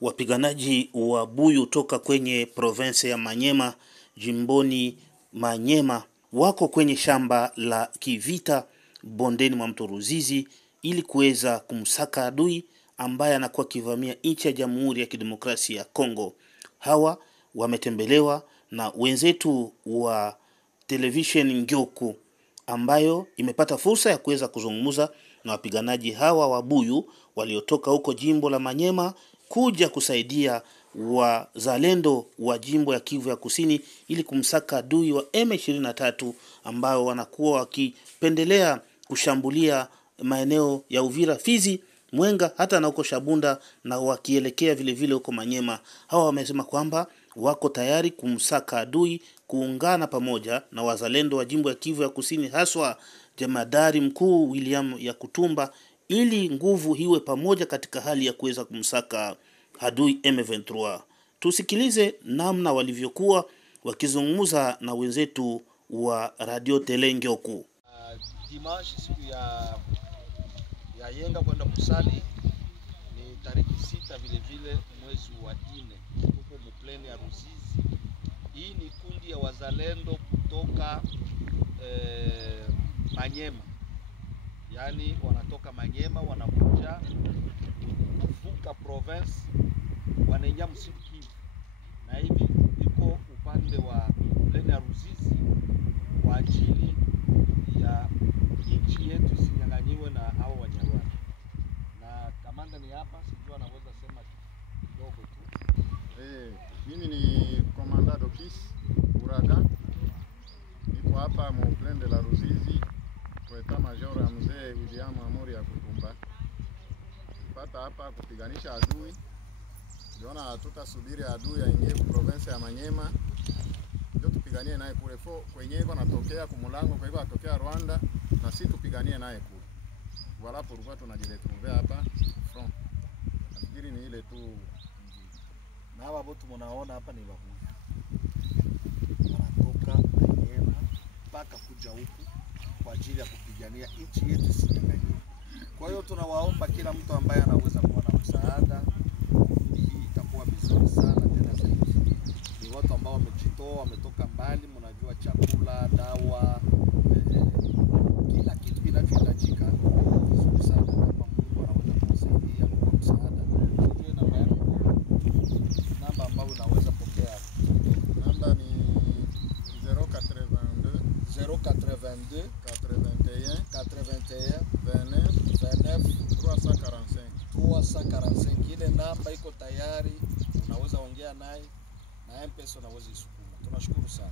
Wapiganaji wa Buyu toka kwenye province ya Manyema, jimboni Manyema, wako kwenye shamba la kivita bondeni mwa mto Ruzizi ili kuweza kumsaka adui ambaye anakuwa kivamia nchi ya Jamhuri ya Kidemokrasia ya Kongo. Hawa wametembelewa na wenzetu wa television Ngyoku, ambayo imepata fursa ya kuweza kuzungumza na wapiganaji hawa wa Buyu waliotoka huko jimbo la Manyema kuja kusaidia wazalendo wa jimbo ya Kivu ya Kusini ili kumsaka adui wa M23 ambao wanakuwa wakipendelea kushambulia maeneo ya Uvira, Fizi, Mwenga, hata na huko Shabunda, na wakielekea vile vile huko Manyema. Hawa wamesema kwamba wako tayari kumsaka adui, kuungana pamoja na wazalendo wa jimbo ya Kivu ya Kusini, haswa jemadari mkuu William Yakutumba, ili nguvu hiwe pamoja katika hali ya kuweza kumsaka adui M23. Tusikilize namna walivyokuwa wakizungumza na wenzetu wa Radio Tele Ngyoku. Dimanche siku ya yenga kwenda kusali ni tarehe 6 vile vile mwezi wa 4, huko mpleni ya Ruzizi. Hii ni kundi ya wazalendo kutoka Manyema, yani wanatoka Manyema wanakuja kuvuka province wanaingia msitu Kivu, na hivi iko upande wa mpleni ya Ruzizi kwa ajili ya nchi yetu sinyang'anyiwe na hao Wanyarwanda. Na kamanda ni hapa, sijua anaweza sema kidogo tu. Mimi ni Komanda Dokis Uraga. Niko hapa mpleni de la Ruzizi kwa eta major ya mzee William Amuri Yakutumba. Pata hapa kupiganisha adui. Ndiona tutasubiri adui aingie province ya Manyema, ndio tupiganie naye kule kwenye iko natokea kumulango, kwa hivyo atokea Rwanda na sisi tupiganie naye kule. Wala pourquoi tunajiretrouver hapa front. Nafikiri ni ile tu. Na hawa watu mnaona hapa ni Wabuyu, wanatoka Manyema mpaka kuja huku kwa ajili ya kupigania nchi yetu sinyang'anyiwe. Kwa hiyo tunawaomba kila mtu ambaye anaweza kuwa na msaada, hii itakuwa vizuri sana tena zaidi. Ni watu ambao wamejitoa, wametoka mbali, mnajua chakula, dawa, kila kitu kinachohitajika vizuri sana. Kama Mungu anaweza kusaidia kwa msaada, tujue namba yako, namba ambayo unaweza pokea. Namba ni 082 082 81 81 29 29 345. 345. Ile namba iko tayari, unaweza ongea naye na M-Pesa unaweza isukuma. Tunashukuru sana.